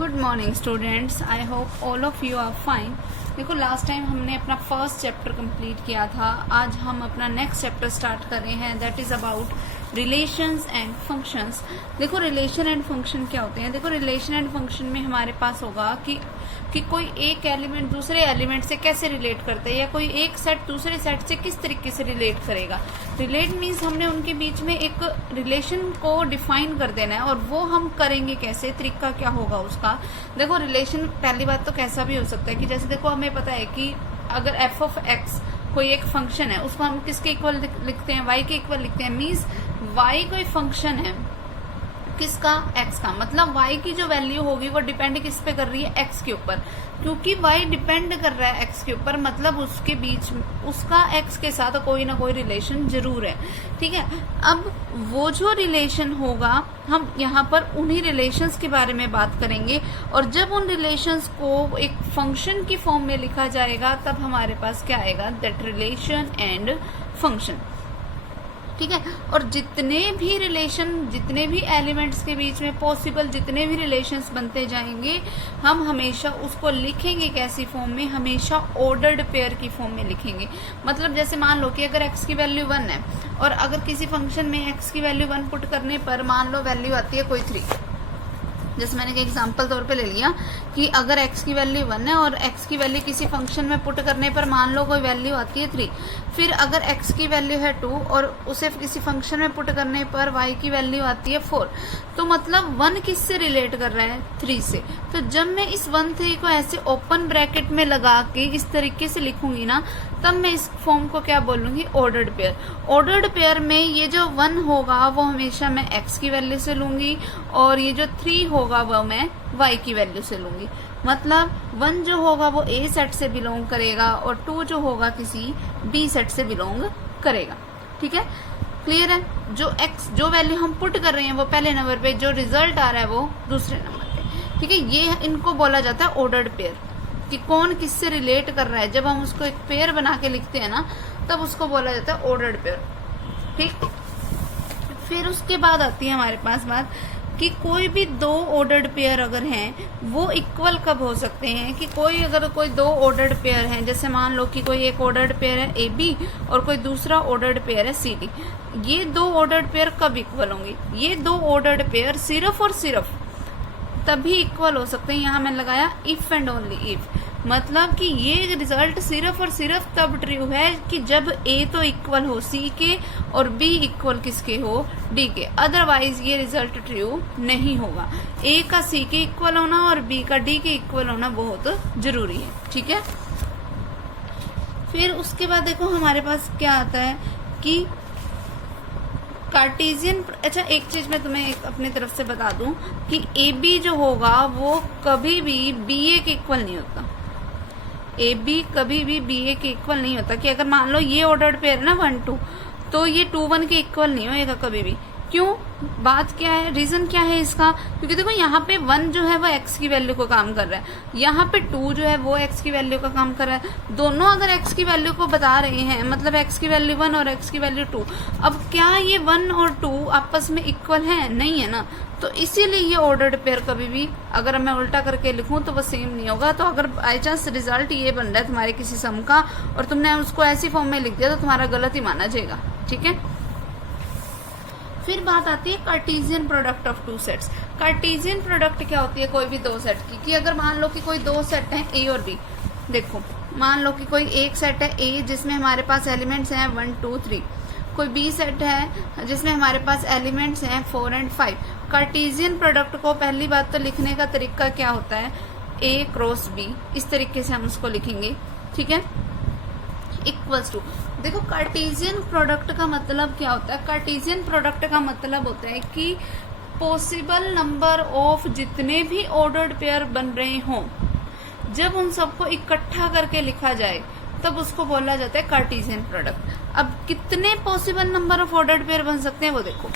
Good morning students, I hope all of you are fine. देखो, last time हमने अपना first chapter complete किया था। आज हम अपना नेक्स्ट चैप्टर स्टार्ट कर रहे हैं, that is about relations and functions. देखो, रिलेशन एंड फंक्शन क्या होते हैं। देखो, रिलेशन एंड फंक्शन में हमारे पास होगा कि कोई एक एलिमेंट दूसरे एलिमेंट से कैसे रिलेट करता है, या कोई एक सेट दूसरे सेट से किस तरीके से रिलेट करेगा। रिलेट मीन्स हमने उनके बीच में एक रिलेशन को डिफाइन कर देना है, और वो हम करेंगे कैसे, तरीका क्या होगा उसका। देखो, रिलेशन पहली बात तो कैसा भी हो सकता है कि जैसे देखो, हमें पता है कि अगर एफ ऑफ एक्स कोई एक फंक्शन है, उसको हम किसके इक्वल लिखते हैं, वाई के इक्वल लिखते हैं। मीन्स वाई कोई फंक्शन है किसका, एक्स का। मतलब y की जो वैल्यू होगी वो डिपेंड किस पे कर रही है, x के ऊपर। क्योंकि y डिपेंड कर रहा है x के ऊपर, मतलब उसके बीच उसका x के साथ कोई ना कोई रिलेशन जरूर है। ठीक है, अब वो जो रिलेशन होगा, हम यहाँ पर उन्हीं रिलेशंस के बारे में बात करेंगे। और जब उन रिलेशंस को एक फंक्शन की फॉर्म में लिखा जाएगा, तब हमारे पास क्या आएगा, दैट रिलेशन एंड फंक्शन। ठीक है, और जितने भी रिलेशन, जितने भी एलिमेंट्स के बीच में पॉसिबल जितने भी रिलेशंस बनते जाएंगे, हम हमेशा उसको लिखेंगे कैसी फॉर्म में, हमेशा ऑर्डर्ड पेयर की फॉर्म में लिखेंगे। मतलब जैसे मान लो कि अगर x की वैल्यू 1 है, और अगर किसी फंक्शन में x की वैल्यू 1 पुट करने पर मान लो वैल्यू आती है कोई 3। जैसे मैंने एक एग्जांपल तौर पे ले लिया कि अगर x की वैल्यू 1 है और x की वैल्यू किसी फंक्शन में पुट करने पर मान लो कोई वैल्यू आती है 3। फिर अगर x की वैल्यू है 2 और उसे किसी फंक्शन में पुट करने पर y की वैल्यू आती है 4, तो मतलब 1 किससे रिलेट कर रहा है, 3 से। तो जब मैं इस 1 3 को ऐसे ओपन ब्रैकेट में लगा के इस तरीके से लिखूंगी ना, तब मैं इस फॉर्म को क्या बोलूंगी, ऑर्डर्ड पेयर। ऑर्डर्ड पेयर में ये जो 1 होगा वो हमेशा मैं x की वैल्यू से लूंगी, और ये जो 3 होगा वो मैं y की वैल्यू से लूंगी। मतलब 1 जो होगा वो a सेट से बिलोंग करेगा, और 2 जो होगा किसी b सेट से बिलोंग करेगा। ठीक है, क्लियर है। जो वैल्यू हम पुट कर रहे हैं वो पहले नंबर पे, जो रिजल्ट आ रहा है वो दूसरे नंबर पे। ठीक है, ये इनको बोला जाता है ऑर्डर्ड पेयर, कि कौन किससे रिलेट कर रहा है। जब हम उसको एक पेयर बना के लिखते हैं ना, तब उसको बोला जाता है ऑर्डर्ड पेयर। ठीक, फिर उसके बाद आती है हमारे पास बात कि कोई भी 2 ऑर्डर्ड पेयर अगर हैं, वो इक्वल कब हो सकते हैं, कि अगर कोई 2 ऑर्डर्ड पेयर हैं, जैसे मान लो कि कोई एक ऑर्डर्ड पेयर है AB और कोई दूसरा ऑर्डर्ड पेयर है CD। ये 2 ऑर्डर्ड पेयर कब इक्वल होंगे, ये 2 ऑर्डर्ड पेयर सिर्फ और सिर्फ तभी इक्वल हो सकते हैं। यहाँ मैंने लगाया इफ एंड ओनली इफ, मतलब कि ये रिजल्ट सिर्फ और सिर्फ तब ट्रू है कि जब A तो इक्वल हो C के और B इक्वल किसके हो, D के। अदरवाइज ये रिजल्ट ट्रू नहीं होगा। A का C के इक्वल होना और B का D के इक्वल होना बहुत जरूरी है। ठीक है, फिर उसके बाद देखो हमारे पास क्या आता है कि कार्टेशियन। अच्छा, एक चीज मैं तुम्हें अपनी तरफ से बता दूं कि AB जो होगा वो कभी भी BA के इक्वल नहीं होता। AB कभी भी BA के इक्वल नहीं होता। कि अगर मान लो ये ऑर्डर्ड पेयर है ना 1 2, तो ये 2 1 के इक्वल नहीं होएगा कभी भी। क्यों, बात क्या है, रीजन क्या है इसका। क्योंकि देखो, यहाँ पे 1 जो है वो x की वैल्यू को काम कर रहा है, यहाँ पे 2 जो है वो x की वैल्यू का काम कर रहा है। दोनों अगर x की वैल्यू को बता रहे हैं, मतलब x की वैल्यू 1 और x की वैल्यू 2। अब क्या ये 1 और 2 आपस में इक्वल है, नहीं है ना। तो इसीलिए ये ऑर्डर्ड पेयर कभी भी, अगर मैं उल्टा करके लिखूं तो वो सेम नहीं होगा। तो अगर बाई चांस रिजल्ट ये बन रहा है तुम्हारे किसी सम का, और तुमने उसको ऐसी फॉर्म में लिख दिया, तो तुम्हारा गलत ही माना जाएगा। ठीक है, फिर बात आती है Cartesian product of 2 sets. Cartesian product क्या होती है कोई भी 2 सेट की, कि अगर मान लो कि कोई 2 सेट हैं A और B। देखो, मान लो कि कोई एक सेट है A जिसमें हमारे पास एलिमेंट्स हैं 1 2 3, कोई B सेट है जिसमें हमारे पास एलिमेंट्स हैं 4 और 5। कार्टेशियन प्रोडक्ट को पहली बात तो लिखने का तरीका क्या होता है, A क्रॉस B, इस तरीके से हम उसको लिखेंगे। ठीक है, इक्वल्स टू। देखो, कार्टेशियन प्रोडक्ट का मतलब क्या होता है, कार्टेशियन प्रोडक्ट का मतलब होता है कि पॉसिबल नंबर ऑफ जितने भी ऑर्डर्ड पेयर बन रहे हों, जब उन सबको इकट्ठा करके लिखा जाए, तब उसको बोला जाता है कार्टेशियन प्रोडक्ट। अब कितने possible number of ordered pair बन सकते हैं वो देखो।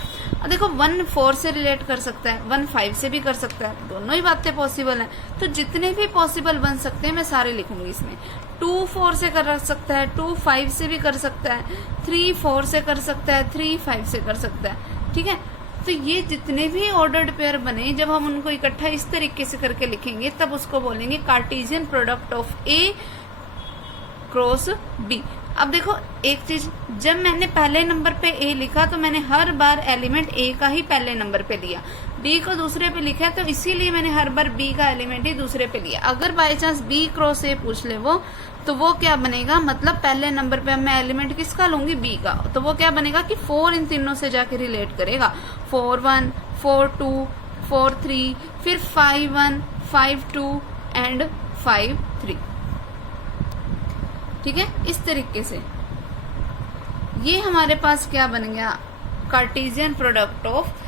देखो, 1 4 से रिलेट कर सकता है, 1 5 से भी कर सकता है, दोनों ही बातें पॉसिबल हैं। तो जितने भी पॉसिबल बन सकते हैं मैं सारे लिखूंगी इसमें। 2 4 से कर सकता है, 2 5 से भी कर सकता है, 3 4 से कर सकता है, 3 5 से कर सकता है। ठीक है, तो ये जितने भी ऑर्डर्ड पेयर बने, जब हम उनको इकट्ठा इस तरीके से करके लिखेंगे तब उसको बोलेंगे Cartesian product of A cross B. अब देखो एक चीज, जब मैंने पहले नंबर पे ए लिखा तो मैंने हर बार एलिमेंट ए का ही पहले नंबर पे लिया, बी को दूसरे पे लिखा है तो इसीलिए मैंने हर बार बी का एलिमेंट ही दूसरे पे लिया। अगर by chance B cross A पूछ ले वो, तो वो क्या बनेगा, मतलब पहले नंबर पे मैं एलिमेंट किसका लूंगी, बी का, तो वो क्या बनेगा कि 4 इन तीनों से जाके रिलेट करेगा, 4 1 4 2 4 3, फिर 5 1 5 2 एंड 5 3। ठीक है, इस तरीके से ये हमारे पास क्या बन गया, Cartesian product of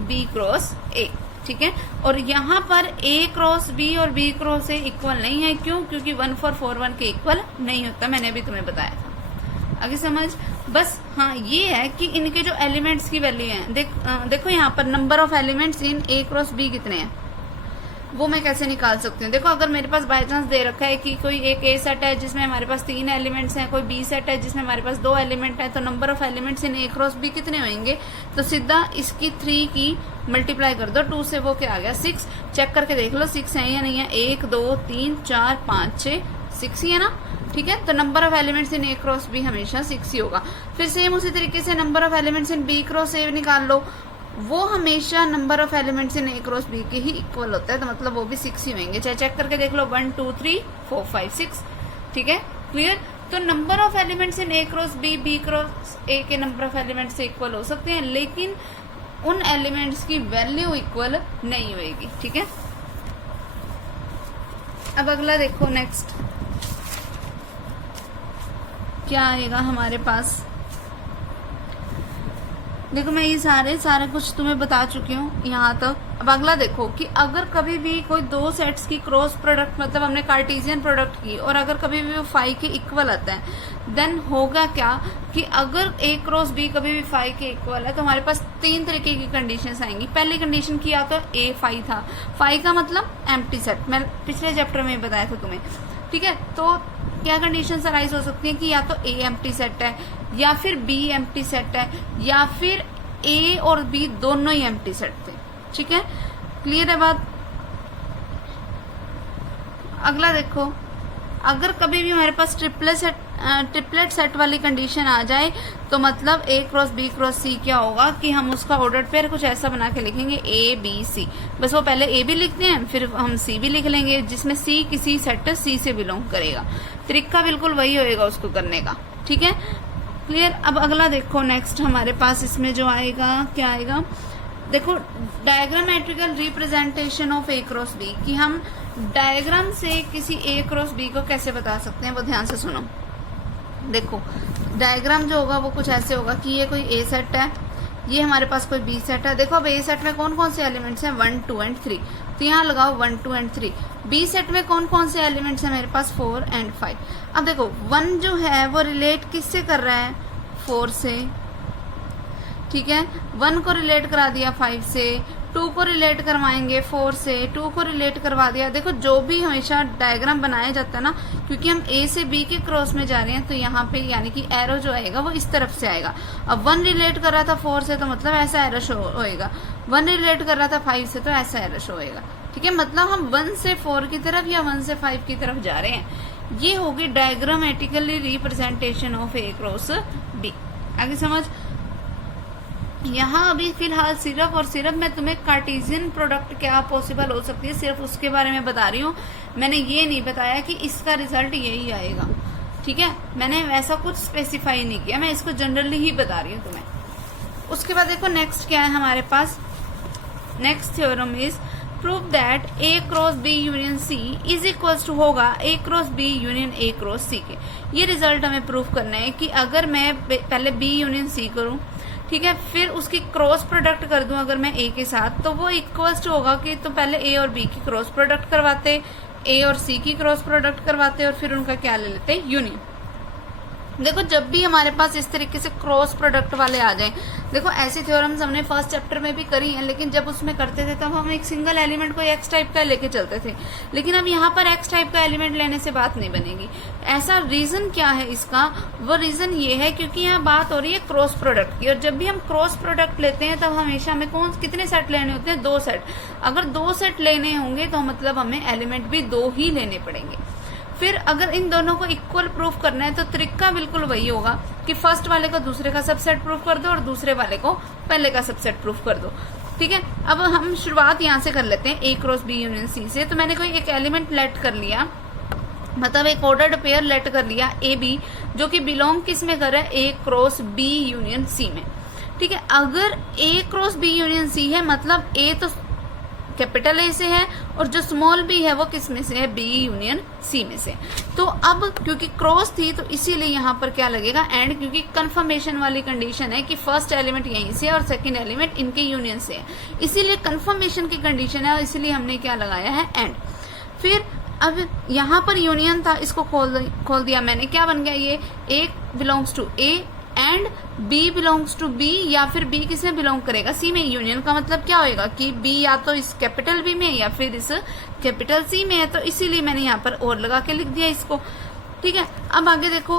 B cross A. ठीक है, और यहाँ पर ए क्रॉस बी और बी क्रॉस ए इक्वल नहीं है, क्यों, क्योंकि 1 4 4 1 के इक्वल नहीं होता, मैंने अभी तुम्हें बताया था। आगे समझ, बस हाँ ये है कि इनके जो एलिमेंट्स की वैल्यू है, देखो यहाँ पर number of elements in A cross B कितने हैं, वो मैं कैसे निकाल सकती हूँ। देखो अगर मेरे पास बाय चांस दे रखा है कि कोई एक ए सेट है जिसमें हमारे पास 3 एलिमेंट्स हैं, कोई बी सेट है जिसमें हमारे पास 2 एलिमेंट हैं, तो number of elements in A cross B कितने होंगे, तो सीधा इसकी 3 की मल्टीप्लाई कर दो 2 से, वो क्या आ गया 6। चेक करके देख लो 6 है या नहीं है, 1 2 3 4 5 6 6 ही है ना। ठीक है, तो number of elements in A cross B हमेशा 6 ही होगा। फिर सेम उसी तरीके से number of elements in B cross A निकाल लो, वो हमेशा number of elements in A cross B के ही इक्वल होता है, तो मतलब वो भी 6 ही होंगे। चाहे चेक करके देख लो 1 2 3 4 5 6। ठीक है, क्लियर। तो number of elements in A cross B, B cross A के नंबर ऑफ एलिमेंट्स से इक्वल हो सकते हैं, लेकिन उन एलिमेंट्स की वैल्यू इक्वल नहीं होगी। ठीक है, अब अगला देखो, नेक्स्ट क्या आएगा हमारे पास। देखो मैं ये सारा कुछ तुम्हें बता चुकी हूँ यहाँ तक। अब अगला देखो कि अगर कभी भी कोई 2 सेट्स की क्रॉस प्रोडक्ट, मतलब हमने कार्टेशियन प्रोडक्ट की, और अगर कभी भी वो 5 के इक्वल आता है, देन होगा क्या कि अगर ए क्रॉस बी कभी भी 5 के इक्वल है, तो हमारे पास 3 तरीके की कंडीशंस आएंगी। पहली कंडीशन की या तो ए 5 था, 5 का मतलब एम्प्टी सेट, मैं पिछले चैप्टर में बताया था तुम्हें। ठीक है, तो क्या कंडीशन अराइज हो सकती है कि या तो ए एम्प्टी सेट है, या फिर बी एम्प्टी सेट है, या फिर ए और बी दोनों ही एम्प्टी सेट थे। ठीक है, क्लियर है बात। अगला देखो, अगर कभी भी हमारे पास ट्रिपलेट सेट वाली कंडीशन आ जाए, तो मतलब ए क्रॉस बी क्रॉस सी क्या होगा कि हम उसका ऑर्डर पेयर कुछ ऐसा बना के लिखेंगे ए बी सी। बस वो पहले ए भी लिखते हैं, फिर हम सी भी लिख लेंगे, जिसमें सी किसी सेट सी से बिलोंग करेगा। तरीका बिल्कुल वही होएगा उसको करने का। ठीक है, क्लियर। अब अगला देखो, नेक्स्ट हमारे पास इसमें जो आएगा, क्या आएगा, देखो diagrammatical representation of A cross B, कि हम डायग्राम से किसी ए क्रॉस बी को कैसे बता सकते हैं, वो ध्यान से सुनो। देखो डायग्राम जो होगा वो कुछ ऐसे होगा कि ये कोई ए सेट है, ये हमारे पास कोई बी सेट है। देखो अब ए सेट में कौन कौन से एलिमेंट्स हैं, 1 2 एंड 3, तो यहाँ लगाओ 1 2 एंड 3। बी सेट में कौन कौन से एलिमेंट्स हैं मेरे पास, 4 एंड 5। अब देखो 1 जो है वो रिलेट किससे कर रहा है, 4 से। ठीक है, 1 को रिलेट करा दिया 5 से, 2 को रिलेट करवाएंगे 4 से, 2 को रिलेट करवा दिया। देखो जो भी हमेशा डायग्राम बनाया जाता है ना, क्योंकि हम ए से बी के क्रॉस में जा रहे हैं, तो यहाँ पे यानी कि एरो जो आएगा वो इस तरफ से आएगा। अब 1 रिलेट कर रहा था 4 से, तो मतलब ऐसा एरो शो होएगा। 1 रिलेट कर रहा था 5 से, तो ऐसा एरो शो होएगा। ठीक है, मतलब हम 1 से 4 की तरफ या 1 से 5 की तरफ जा रहे हैं। ये होगी diagrammatically representation of A cross B. आगे समझ। यहाँ अभी फिलहाल सिर्फ और सिर्फ मैं तुम्हें कार्टेशियन प्रोडक्ट क्या पॉसिबल हो सकती है, सिर्फ उसके बारे में बता रही हूँ। मैंने ये नहीं बताया कि इसका रिजल्ट यही आएगा। ठीक है, मैंने वैसा कुछ स्पेसिफाई नहीं किया, मैं इसको जनरली ही बता रही हूँ तुम्हें। उसके बाद देखो नेक्स्ट क्या है हमारे पास, next theorem is prove that A cross B union C is equals to होगा A cross B union A cross C के। ये रिजल्ट हमें प्रूव करना है कि अगर मैं पहले बी यूनियन सी करूं, ठीक है, फिर उसकी क्रॉस प्रोडक्ट कर दूं अगर मैं ए के साथ, तो वो इक्वल्स टू होगा कि तो पहले ए और बी की क्रॉस प्रोडक्ट करवाते, ए और सी की क्रॉस प्रोडक्ट करवाते, और फिर उनका क्या ले लेते, यूनियन। देखो जब भी हमारे पास इस तरीके से क्रॉस प्रोडक्ट वाले आ जाएं, देखो ऐसी थ्योरम्स हमने फर्स्ट चैप्टर में भी करी हैं, लेकिन जब उसमें करते थे तब हम एक सिंगल एलिमेंट को एक्स टाइप का लेके चलते थे, लेकिन अब यहाँ पर एक्स टाइप का एलिमेंट लेने से बात नहीं बनेगी। ऐसा रीजन क्या है इसका? वो रीजन ये है क्योंकि यहाँ बात हो रही है क्रॉस प्रोडक्ट की, और जब भी हम क्रॉस प्रोडक्ट लेते हैं तब हमेशा हमें कितने सेट लेने होते हैं? 2 सेट। अगर 2 सेट लेने होंगे तो मतलब हमें एलिमेंट भी 2 ही लेने पड़ेंगे। फिर अगर इन दोनों को इक्वल प्रूफ करना है तो तरीका बिल्कुल वही होगा कि फर्स्ट वाले को दूसरे का सबसेट प्रूफ कर दो और दूसरे वाले को पहले का सबसेट प्रूफ कर दो। ठीक है, अब हम शुरुआत यहाँ से कर लेते हैं A cross B union C से। तो मैंने कोई एक एलिमेंट लेट कर लिया, मतलब एक ऑर्डर्ड पेयर लेट कर लिया AB, जो कि बिलोंग किस में कर रहा है? A cross B union C में। ठीक है, अगर A cross B union C है मतलब A तो कैपिटल ए से है और जो स्मॉल बी है वो किस में से है? बी यूनियन सी में से। तो अब क्योंकि क्रॉस थी तो इसीलिए यहाँ पर क्या लगेगा? एंड, क्योंकि कंफर्मेशन वाली कंडीशन है कि फर्स्ट एलिमेंट यहीं से और सेकंड एलिमेंट इनके यूनियन से है, इसीलिए कंफर्मेशन की कंडीशन है और इसीलिए हमने क्या लगाया है? एंड। फिर अब यहाँ पर यूनियन था, इसको खोल दिया मैंने, क्या बन गया ये? A belongs to A and B belongs to B, या फिर B किसमें बिलोंग करेगा? C में। यूनियन का मतलब क्या होएगा कि B या तो इस कैपिटल B में या फिर इस कैपिटल C में है, तो इसीलिए मैंने यहाँ पर और लगा के लिख दिया इसको। ठीक है, अब आगे देखो,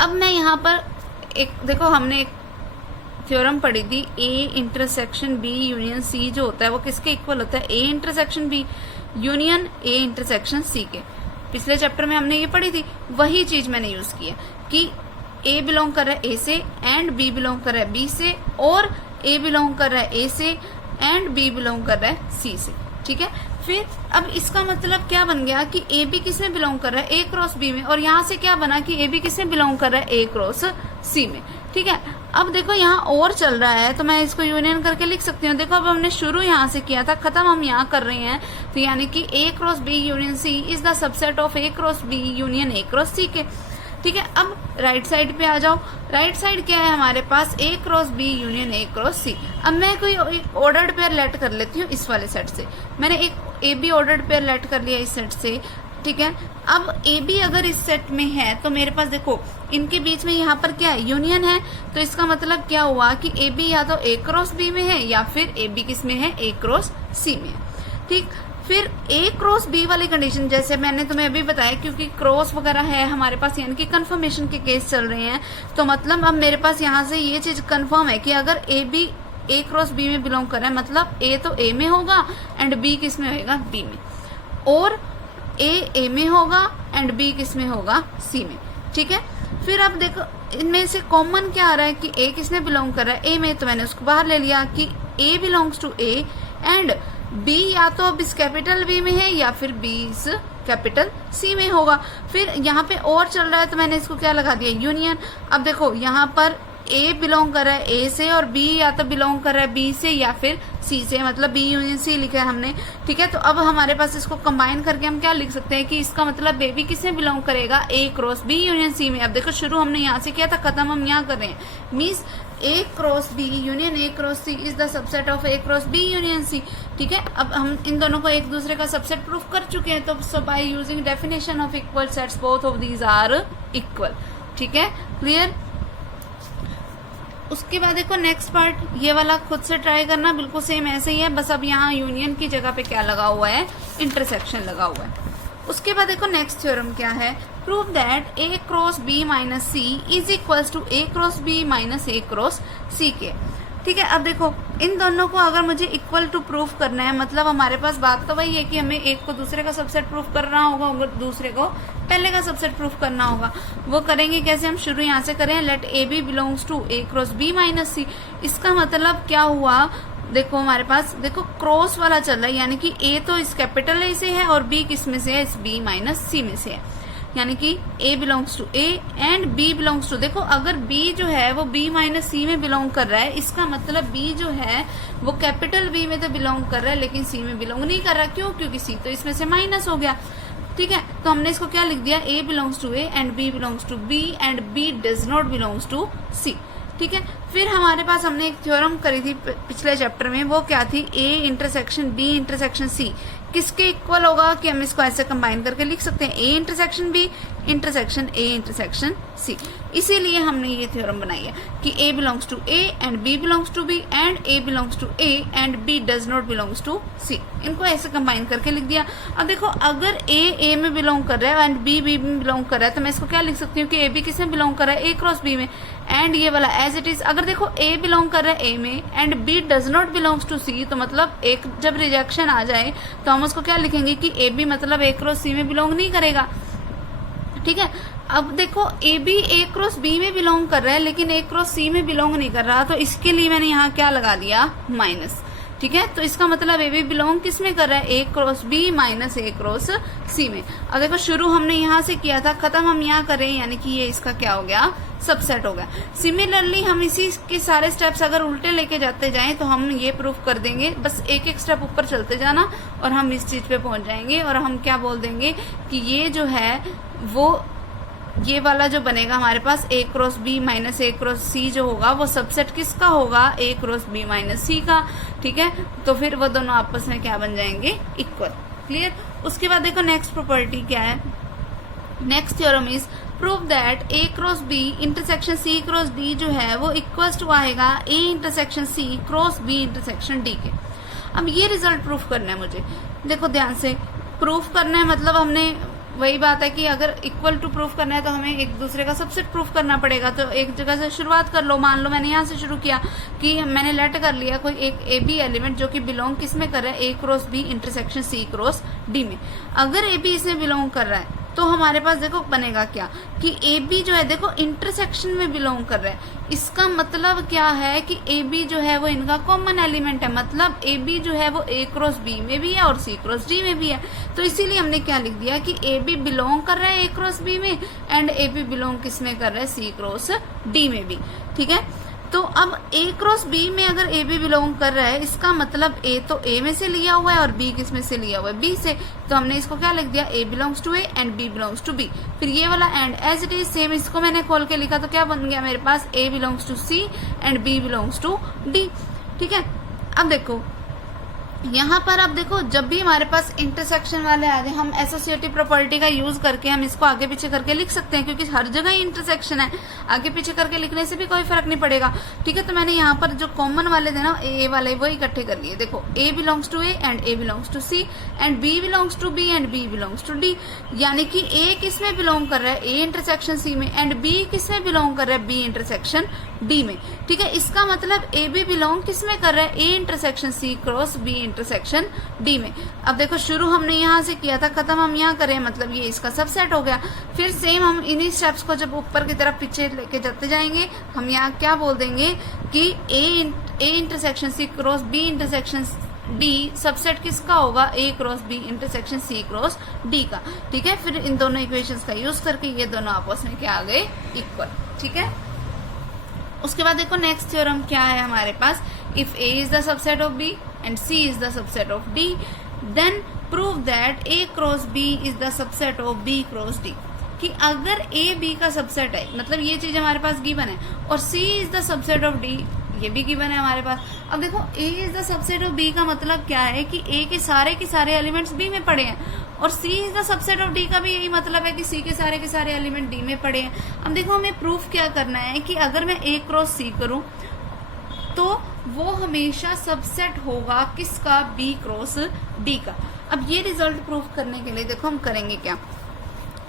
अब मैं यहाँ पर एक देखो, हमने एक थ्योरम पढ़ी थी A intersection B union C जो होता है वो किसके इक्वल होता है? A intersection B union A intersection C के। पिछले चैप्टर में हमने ये पढ़ी थी, वही चीज मैंने यूज की है कि A बिलोंग कर रहा है A से एंड B बिलोंग कर रहा है B से, और A बिलोंग कर रहा है A से एंड B बिलोंग कर रहा है C से। ठीक है, फिर अब इसका मतलब क्या बन गया कि A B किस में बिलोंग कर रहा है? A क्रॉस B में, और यहाँ से क्या बना कि A B किस में बिलोंग कर रहा है? A क्रॉस C में। ठीक है, अब देखो यहाँ और चल रहा है तो मैं इसको यूनियन करके लिख सकती हूँ। देखो अब हमने शुरू यहाँ से किया था, खत्म हम यहाँ कर रहे हैं, तो यानी कि A cross B union C is the subset of A cross B union A cross C के। ठीक है, अब राइट साइड पे आ जाओ। राइट साइड क्या है हमारे पास? A cross B union A cross C। अब मैं कोई ऑर्डर्ड पेयर लेट कर लेती हूँ इस वाले सेट से। मैंने एक AB ऑर्डर्ड पेयर लेट कर लिया इस सेट से। ठीक है, अब AB अगर इस सेट में है तो मेरे पास देखो इनके बीच में यहाँ पर क्या है? यूनियन है। तो इसका मतलब क्या हुआ कि AB या तो A क्रॉस B में है या फिर AB किस में है? A क्रॉस C में। ठीक, फिर A क्रॉस B वाली कंडीशन जैसे मैंने तुम्हें अभी बताया, क्योंकि क्रॉस वगैरह है हमारे पास, यानी कि कंफर्मेशन के केस चल रहे हैं, तो मतलब अब मेरे पास यहाँ से ये चीज कंफर्म है कि अगर AB A क्रॉस B में बिलोंग कर रहा है मतलब A तो A में होगा एंड B किस में होगा? B में, और A में होगा एंड B किस में होगा? C में। ठीक है, फिर अब देखो इनमें से कॉमन क्या आ रहा है कि A किस में बिलोंग कर रहा है? A में, तो मैंने उसको बाहर ले लिया कि A belongs to A and B या तो अब इस कैपिटल B में है या फिर B इस कैपिटल C में होगा। फिर यहाँ पे और चल रहा है तो मैंने इसको क्या लगा दिया? यूनियन। अब देखो यहाँ पर A बिलोंग कर रहा है A से और B या तो बिलोंग कर रहा है B से या फिर C से, मतलब B यूनियन C लिखा है हमने। ठीक है, तो अब हमारे पास इसको कंबाइन करके हम क्या लिख सकते हैं कि इसका मतलब B किस में बिलोंग करेगा? A cross B union C में। अब देखो शुरू हमने यहाँ से किया था, खत्म हम यहाँ कर रहे हैं। Means A cross B union A cross C is the subset of A cross B union C। ठीक है, अब हम इन दोनों को एक दूसरे का सबसेट प्रूफ कर चुके हैं, तो so by using definition of equal sets both of these are equal. ठीक है, क्लियर। उसके बाद देखो नेक्स्ट पार्ट, ये वाला खुद से ट्राई करना, बिल्कुल सेम ऐसे ही है, बस अब यहाँ यूनियन की जगह पे क्या लगा हुआ है? इंटरसेक्शन लगा हुआ है। उसके बाद देखो नेक्स्ट थ्योरम क्या है? Prove that A cross B minus C is equals to A cross B minus A cross C के। ठीक है, अब देखो इन दोनों को अगर मुझे इक्वल टू प्रूफ करना है, मतलब हमारे पास बात तो वही है कि हमें एक को दूसरे का सबसेट प्रूफ करना होगा और दूसरे को पहले का सबसेट प्रूफ करना होगा। वो करेंगे कैसे? हम शुरू यहाँ से करें, let AB belongs to A cross B minus C। इसका मतलब क्या हुआ? देखो हमारे पास देखो क्रॉस वाला चल रहा है, यानी कि A तो इस कैपिटल A से है और B किस में से है? इस B माइनस C में से है, यानी कि A belongs to A and B belongs to, देखो अगर B जो है वो B माइनस C में बिलोंग कर रहा है, इसका मतलब B जो है वो कैपिटल B में तो बिलोंग कर रहा है लेकिन C में बिलोंग नहीं कर रहा। क्यों? क्योंकि C तो इसमें से माइनस हो गया। ठीक है, तो हमने इसको क्या लिख दिया? A belongs to A and B belongs to B and B does not belongs to C। ठीक है, फिर हमारे पास हमने एक थ्योरम करी थी पिछले चैप्टर में, वो क्या थी? A intersection B intersection C किसके इक्वल होगा कि हम इसको ऐसे कंबाइन करके लिख सकते हैं? A intersection B intersection A intersection C. इसीलिए हमने ये थ्योरम बनाई है कि A belongs to A and B belongs to B and A belongs to A and B does not belongs to C। इनको ऐसे कंबाइन करके लिख दिया। अब देखो अगर A में बिलोंग कर रहा है एंड B में बिलोंग कर रहा है तो मैं इसको क्या लिख सकती हूँ कि AB किस में बिलोंग कर रहा है, A क्रॉस B में, एंड ये वाला एज इट इज। अगर देखो A बिलोंग कर रहा है A में and B does not belongs to C, तो मतलब एक जब रिजेक्शन आ जाए तो हम उसको क्या लिखेंगे कि AB मतलब A क्रॉस C में बिलोंग नहीं करेगा। ठीक है, अब देखो AB A क्रॉस B में बिलोंग कर रहा है लेकिन A क्रॉस C में बिलोंग नहीं कर रहा, तो इसके लिए मैंने यहाँ क्या लगा दिया, माइनस। ठीक है, तो इसका मतलब AB बिलोंग किस में कर रहा है, A cross B minus A cross C में। अब देखो शुरू हमने यहाँ से किया था, खत्म हम यहाँ करें, यानी कि ये इसका क्या हो गया, सबसेट हो गया। सिमिलरली हम इसी के सारे स्टेप्स अगर उल्टे लेके जाते जाएं तो हम ये प्रूफ कर देंगे, बस एक एक स्टेप ऊपर चलते जाना और हम इस चीज पे पहुंच जाएंगे और हम क्या बोल देंगे कि ये जो है वो ये वाला जो बनेगा हमारे पास A cross B minus A cross C जो होगा वो सबसेट किसका होगा, A cross B minus C का। ठीक है, तो फिर वो दोनों आपस में क्या बन जाएंगे, इक्वल। क्लियर। उसके बाद देखो नेक्स्ट प्रॉपर्टी क्या है, next theorem is prove that A cross B intersection C cross D जो है वो इक्वल्स टू आएगा A intersection C cross B intersection D के। अब ये रिजल्ट प्रूफ करना है मुझे, देखो ध्यान से प्रूफ करना है, मतलब हमने वही बात है कि अगर इक्वल टू प्रूफ करना है तो हमें एक दूसरे का सबसेट प्रूफ करना पड़ेगा। तो एक जगह से शुरुआत कर लो, मान लो मैंने यहाँ से शुरू किया कि मैंने लेट कर लिया कोई एक AB एलिमेंट जो कि बिलोंग किस में कर रहा है, A cross B intersection C cross D में। अगर AB इसमें बिलोंग कर रहा है तो हमारे पास देखो बनेगा क्या कि AB जो है देखो इंटरसेक्शन में बिलोंग कर रहा है, इसका मतलब क्या है कि AB जो है वो इनका कॉमन एलिमेंट है, मतलब AB जो है वो A क्रॉस B में भी है और C क्रॉस D में भी है। तो इसीलिए हमने क्या लिख दिया कि AB बिलोंग कर रहा है A क्रॉस B में एंड AB बिलोंग किस में कर रहा है, C क्रॉस D में भी। ठीक है, तो अब A क्रॉस B में अगर AB बिलोंग कर रहा है, इसका मतलब A तो A में से लिया हुआ है और B किस में से लिया हुआ है, B से। तो हमने इसको क्या लिख दिया, A belongs to A and B belongs to B। फिर ये वाला and as it is same, इसको मैंने खोल के लिखा तो क्या बन गया मेरे पास, A belongs to C and B belongs to D। ठीक है, अब देखो यहाँ पर, अब देखो जब भी हमारे पास इंटरसेक्शन वाले आ जाए हम एसोसिएटिव प्रॉपर्टी का यूज करके हम इसको आगे पीछे करके लिख सकते हैं, क्योंकि हर जगह ही इंटरसेक्शन है, आगे पीछे करके लिखने से भी कोई फर्क नहीं पड़ेगा। ठीक है, तो मैंने यहाँ पर जो कॉमन वाले थे ना ए वाले वो इकट्ठे कर लिए। देखो A belongs to A and A belongs to C and B belongs to B and B belongs to D, यानी कि A किस में बिलोंग कर रहा है, A इंटरसेक्शन C में, एंड B किस में बिलोंग कर रहा है, B इंटरसेक्शन D में। ठीक है, इसका मतलब AB बिलोंग किस में कर रहा है, A intersection C cross B intersection D में। अब देखो शुरू हमने यहाँ से किया था, खत्म हम यहाँ करें, मतलब ये इसका सबसेट हो गया। फिर सेम हम इन्हीं स्टेप्स को जब ऊपर की तरफ पीछे लेके जाते जाएंगे, हम यहाँ क्या बोल देंगे कि A intersection C cross B intersection D subset किसका होगा, A cross B intersection C cross D का। ठीक है, फिर इन दोनों इक्वेशंस का यूज करके ये दोनों आपस में क्या आ गए, इक्वल। ठीक है, उसके बाद देखो नेक्स्ट थ्योरम क्या है हमारे पास, if A is the subset of B and C is the subset of D, then prove that A cross B is the subset of B cross D। कि अगर A B का subset है, मतलब ये चीज हमारे पास गिवन है, और C is the subset of D, ये भी गिवन है हमारे पास। अब देखो A is the subset of B का मतलब क्या है कि A के सारे एलिमेंट्स B में पड़े हैं, और C is the subset of D का भी यही मतलब है कि C के सारे एलिमेंट D में पड़े हैं। अब देखो हमें प्रूफ क्या करना है कि अगर मैं A क्रॉस C करूं तो वो हमेशा सबसेट होगा किसका, B क्रॉस D का। अब ये रिजल्ट प्रूफ करने के लिए देखो हम करेंगे क्या,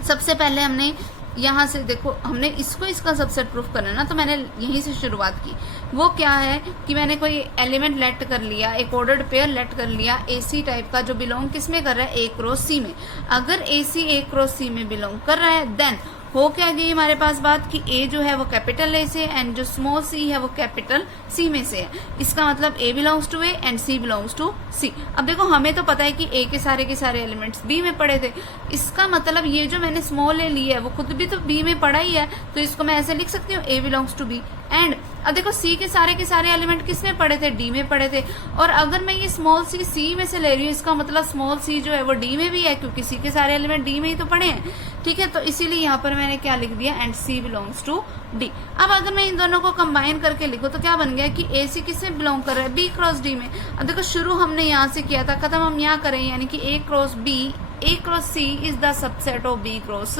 सबसे पहले हमने यहाँ से देखो हमने इसका सबसेट प्रूफ करना है ना, तो मैंने यहीं से शुरुआत की। वो क्या है कि मैंने कोई एलिमेंट लेट कर लिया, एक ऑर्डर्ड पेयर लेट कर लिया AC टाइप का, जो बिलोंग किस में कर रहा है, A क्रॉस C में। अगर AC A क्रॉस C में बिलोंग कर रहा है, देन हो क्या गई हमारे पास बात कि A जो है वो कैपिटल A से एंड जो स्मॉल c है वो कैपिटल C में से है। इसका मतलब A belongs to A and C belongs to C। अब देखो हमें तो पता है कि A के सारे एलिमेंट्स B में पड़े थे, इसका मतलब ये जो मैंने स्मॉल a लिया है वो खुद भी तो B में पड़ा ही है, तो इसको मैं ऐसे लिख सकती हूँ A belongs to B। And अब देखो C के सारे एलिमेंट किस में पड़े थे, D में पड़े थे, और अगर मैं ये स्मॉल C में से ले रही हूँ, इसका मतलब स्मॉल c जो है वो D में भी है, क्योंकि C के सारे एलिमेंट D में ही तो पड़े हैं। ठीक है, तो इसीलिए यहाँ पर मैंने क्या लिख दिया, and C belongs to D। अब अगर मैं इन दोनों को कंबाइन करके लिखूं तो क्या बन गया कि AC किस में बिलोंग कर रहा है, B क्रॉस D में। अब देखो शुरू हमने यहाँ से किया था, खत्म हम यहाँ करें, यानी कि A cross B A cross C is the subset of B cross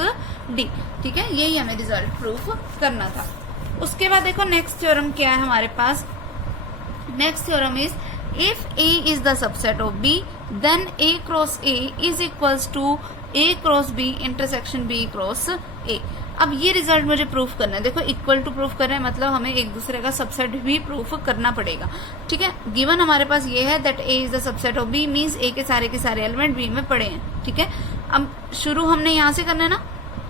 D. ठीक है, यही हमें रिजल्ट प्रूफ करना था। उसके बाद देखो नेक्स्ट थ्योरम क्या है हमारे पास। Next theorem is if A is the subset of B, then A cross A is equals to A cross B intersection B cross A। अब ये रिजल्ट मुझे प्रूफ करना है। देखो इक्वल टू प्रूफ कर रहे हैं, मतलब हमें एक दूसरे का सबसेट भी प्रूफ करना पड़ेगा। ठीक है, गिवन हमारे पास ये है that A is the subset of B, means A के सारे एलिमेंट B में पड़े हैं। ठीक है, अब शुरू हमने यहाँ से करना है ना।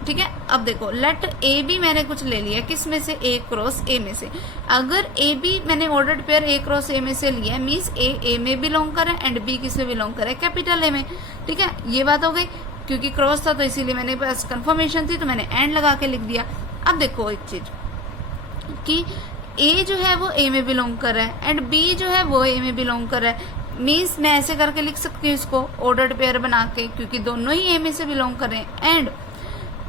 ठीक है, अब देखो लेट ए बी मैंने कुछ ले लिया, किस में से, ए क्रॉस ए में से। अगर ए बी मैंने ऑर्डर्ड पेयर ए क्रॉस ए में से लिया, मीन्स ए में बिलोंग करे एंड बी किस में बिलोंग करे, कैपिटल ए में। ठीक है, ये बात हो गई, क्योंकि क्रॉस था तो इसीलिए मैंने पास कंफर्मेशन थी तो मैंने एंड लगा के लिख दिया। अब देखो एक चीज कि ए जो है वो ए में बिलोंग कर रहा है एंड बी जो है वो ए में बिलोंग कर रहा है, मीन्स मैं ऐसे करके लिख सकती हूँ इसको ऑर्डर्ड पेयर बना के, क्योंकि दोनों ही ए में से बिलोंग कर रहे हैं। एंड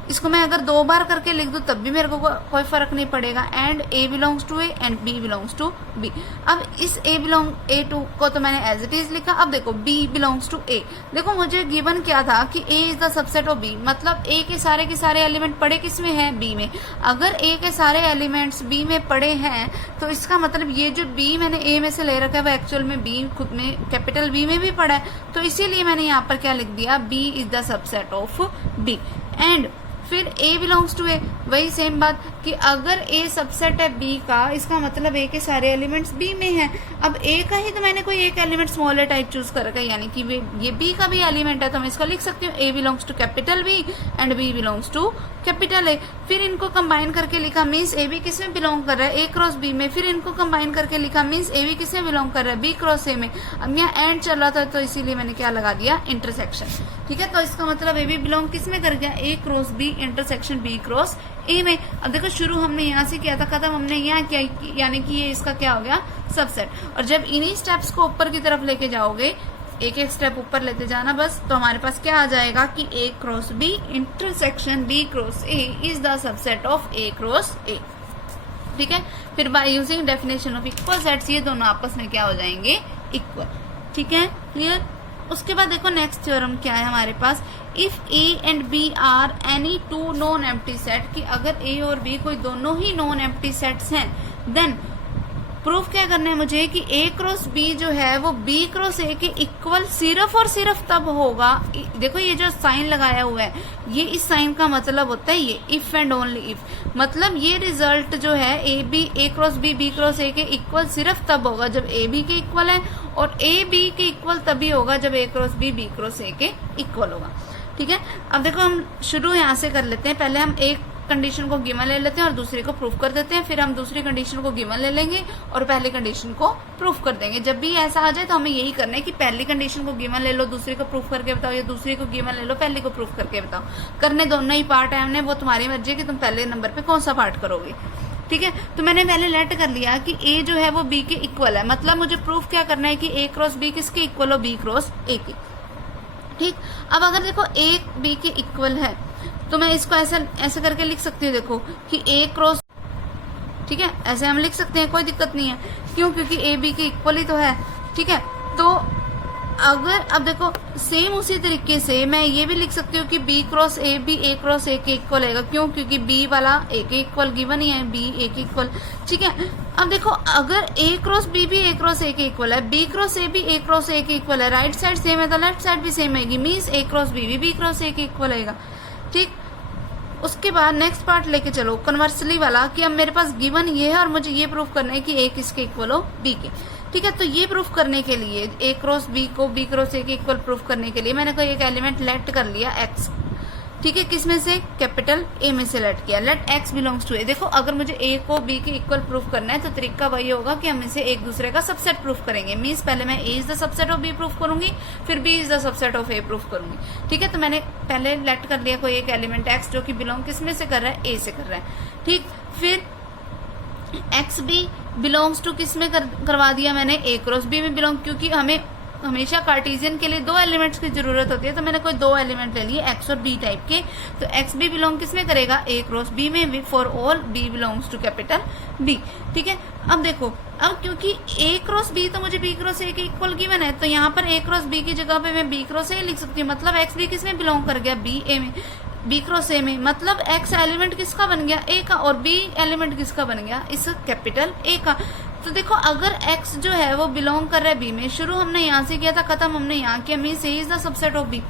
इसको मैं अगर 2 बार करके लिख दूं तब भी मेरे को कोई फर्क नहीं पड़ेगा। And A belongs to A and B belongs to B. अब इस ए टू को तो मैंने एज इट इज लिखा। अब देखो बी बिलोंग्स टू ए। देखो मुझे गिवन क्या था कि A is the subset of B, मतलब ए के सारे एलिमेंट पड़े किस में है, बी में। अगर ए के सारे एलिमेंट्स बी में पड़े हैं तो इसका मतलब ये जो बी मैंने ए में से ले रखा है वो एक्चुअल में बी खुद में कैपिटल बी में भी पड़ा है, तो इसीलिए मैंने यहाँ पर क्या लिख दिया, B is the subset of B. And फिर A बिलोंग्स टू A, वही सेम बात कि अगर A सबसेट है B का, इसका मतलब A के सारे एलिमेंट्स B में हैं। अब A का ही तो मैंने कोई एक एलिमेंट स्मॉल टाइप चूज कर रखा है, यानी कि ये B का भी एलिमेंट है, तो मैं इसको लिख सकती हूँ A belongs to capital B and B belongs to capital A। फिर इनको कंबाइन करके लिखा, मीन्स A B किस में बिलोंग कर रहा है, A क्रॉस B में। फिर इनको कंबाइन करके लिखा, मीन्स A B किस में बिलोंग कर रहा है, B क्रॉस A में। अब यहाँ एंड चल रहा था तो इसीलिए मैंने क्या लगा दिया, इंटरसेक्शन। ठीक है, तो इसका मतलब A B बिलोंग किस में कर गया, A cross B intersection B cross ए में। अब देखो शुरू हमने यहाँ से किया था, खत्म हमने यहाँ किया, यानी कि ये इसका क्या हो गया, सबसेट। और जब इन्हीं स्टेप्स को ऊपर की तरफ लेके जाओगे, एक एक स्टेप ऊपर लेते जाना बस, तो हमारे पास क्या आ जाएगा कि A cross B intersection B cross A is the subset of A cross A। ठीक है, फिर bye using definition of equal sets ये दोनों आपस में क्या हो जाएंगे, इक्वल। ठीक है, क्लियर। उसके बाद देखो नेक्स्ट थ्योरम क्या है हमारे पास, if A and B are any two non empty set, कि अगर A और B कोई दोनों ही नॉन एम्प्टी सेट्स हैं, देन प्रूफ क्या करना है मुझे कि A क्रॉस B जो है वो B क्रॉस A के इक्वल सिर्फ और सिर्फ तब होगा। देखो ये जो साइन लगाया हुआ है, ये इस साइन का मतलब होता है ये इफ एंड ओनली इफ, मतलब ये रिजल्ट जो है A cross B cross A के इक्वल सिर्फ तब होगा जब A B के इक्वल है, और A B के इक्वल तभी होगा जब A cross B cross A के इक्वल होगा। ठीक है, अब देखो हम शुरू यहाँ से कर लेते हैं। पहले हम एक कंडीशन को गिवन ले लेते हैं और दूसरे को प्रूफ कर देते हैं, फिर हम दूसरी कंडीशन को गिवन ले लेंगे और पहली कंडीशन को प्रूफ कर देंगे। जब भी ऐसा आ जाए तो हमें यही करना है कि पहली कंडीशन को गिवन ले लो, दूसरे को प्रूफ करके बताओ, या दूसरे को गिवन ले लो, पहले को प्रूफ करके बताओ। करने दोनों ही पार्ट है हमने, वो तुम्हारी मर्जी है कि तुम पहले नंबर पे कौन सा पार्ट करोगे। ठीक है, तो मैंने पहले लेट कर लिया कि A जो है वो B के इक्वल है, मतलब मुझे प्रूफ क्या करना है कि A क्रॉस B किसके इक्वल हो, B क्रॉस A के। ठीक, अब अगर देखो A B के इक्वल है तो मैं इसको ऐसे करके लिख सकती हूँ, देखो कि A क्रॉस, ठीक है, ऐसे हम लिख सकते हैं, कोई दिक्कत नहीं है। क्यों, क्योंकि A B के इक्वल ही तो है। ठीक है, तो अगर अब देखो सेम उसी तरीके से मैं ये भी लिख सकती हूँ कि B क्रॉस A भी A क्रॉस A के इक्वल है। क्यों, क्योंकि B वाला A के इक्वल गिवन ही है, B A के इक्वल। ठीक है, अब देखो अगर A क्रॉस B भी A क्रॉस A के इक्वल है, B क्रॉस A भी A क्रॉस A के इक्वल है, राइट साइड सेम है तो लेफ्ट साइड भी सेम आएगी, मीन्स A क्रॉस B भी B क्रॉस A के इक्वल आएगा। ठीक, उसके बाद नेक्स्ट पार्ट लेके चलो कन्वर्सली वाला, कि अब मेरे पास गिवन ये है और मुझे ये प्रूफ करना है कि A किसके इक्वल हो, B के। ठीक है, तो ये प्रूफ करने के लिए A क्रॉस B को B क्रॉस A के इक्वल प्रूफ करने के लिए मैंने कोई एक एलिमेंट लेट कर लिया X। ठीक है, किसमें से, कैपिटल A में से लेट किया, let X belongs to A। देखो अगर मुझे A को B के इक्वल प्रूफ करना है तो तरीका वही होगा कि हम इसे एक दूसरे का सबसेट प्रूफ करेंगे। मीन्स पहले मैं A is the subset of B proof करूंगी, फिर B is the subset of A proof करूंगी। ठीक है, तो मैंने पहले लेट कर लिया कोई एक एलिमेंट X जो कि बिलोंग किसमें से कर रहा है, A से कर रहा है। ठीक, फिर एक्स बी बिलोंग्स टू किस में करवा दिया मैंने, A क्रॉस B में बिलोंग, क्योंकि हमें हमेशा कार्टेशियन के लिए 2 एलिमेंट्स की जरूरत होती है, तो मैंने कोई 2 एलिमेंट ले लिए X और B टाइप के। तो एक्स बी बिलोंग किस में करेगा, A क्रॉस B में, for all B belongs to capital B। ठीक है, अब देखो, अब क्योंकि ए क्रॉस बी तो मुझे बी क्रॉस ए के इक्वल गिवन है, तो यहाँ पर ए क्रॉस बी की जगह पे मैं बी क्रॉस ए लिख सकती हूँ। मतलब एक्स बी किस में बिलोंग कर गया, बी ए में, बी क्रॉस ए में। मतलब एक्स एलिमेंट किसका बन गया, ए का, और बी एलिमेंट किसका बन गया, इस कैपिटल ए का। तो देखो अगर एक्स जो है वो बिलोंग कर रहा है बी में, शुरू हमने यहाँ से किया था, खत्म हमने यहाँ किया, means A is the subset of B.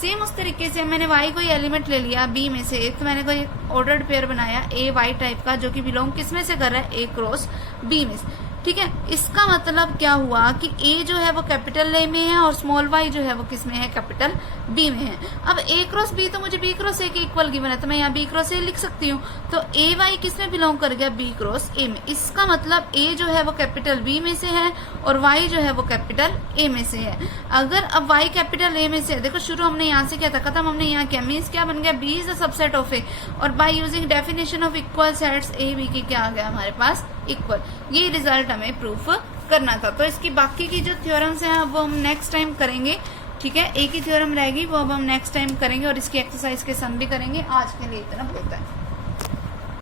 Same उस तरीके से मैंने y कोई एलिमेंट ले लिया बी में से, तो मैंने कोई ऑर्डर्ड पेयर बनाया ए वाई टाइप का, जो कि बिलोंग किस में से कर रहा है, ए क्रॉस बी में से। ठीक है, इसका मतलब क्या हुआ कि ए जो है वो कैपिटल ए में है और स्मॉल वाई जो है वो किस में है, कैपिटल बी में है। अब ए क्रॉस बी तो मुझे बी क्रॉस ए के इक्वल गिवन है, तो मैं यहाँ बी क्रॉस ए लिख सकती हूँ। तो ए वाई किस में बिलोंग कर गया, बी क्रॉस ए में। इसका मतलब ए जो है वो कैपिटल बी में से है और वाई जो है वो कैपिटल ए में से है। अगर अब वाई कैपिटल ए में से है, देखो शुरू हमने यहाँ से किया था, खत्म हमने यहाँ किया, मीन्स क्या बन गया, B is the subset of A. और by using definition of equal sets A B की क्या आ गया हमारे पास, इक्वल। ये रिजल्ट हमें प्रूफ करना था। तो इसकी बाकी की जो थ्योरम्स हैं वो हम नेक्स्ट टाइम करेंगे। ठीक है, एक ही थ्योरम रहेगी, वो अब हम नेक्स्ट टाइम करेंगे और इसकी एक्सरसाइज के सम भी करेंगे। आज के लिए इतना बहुत है।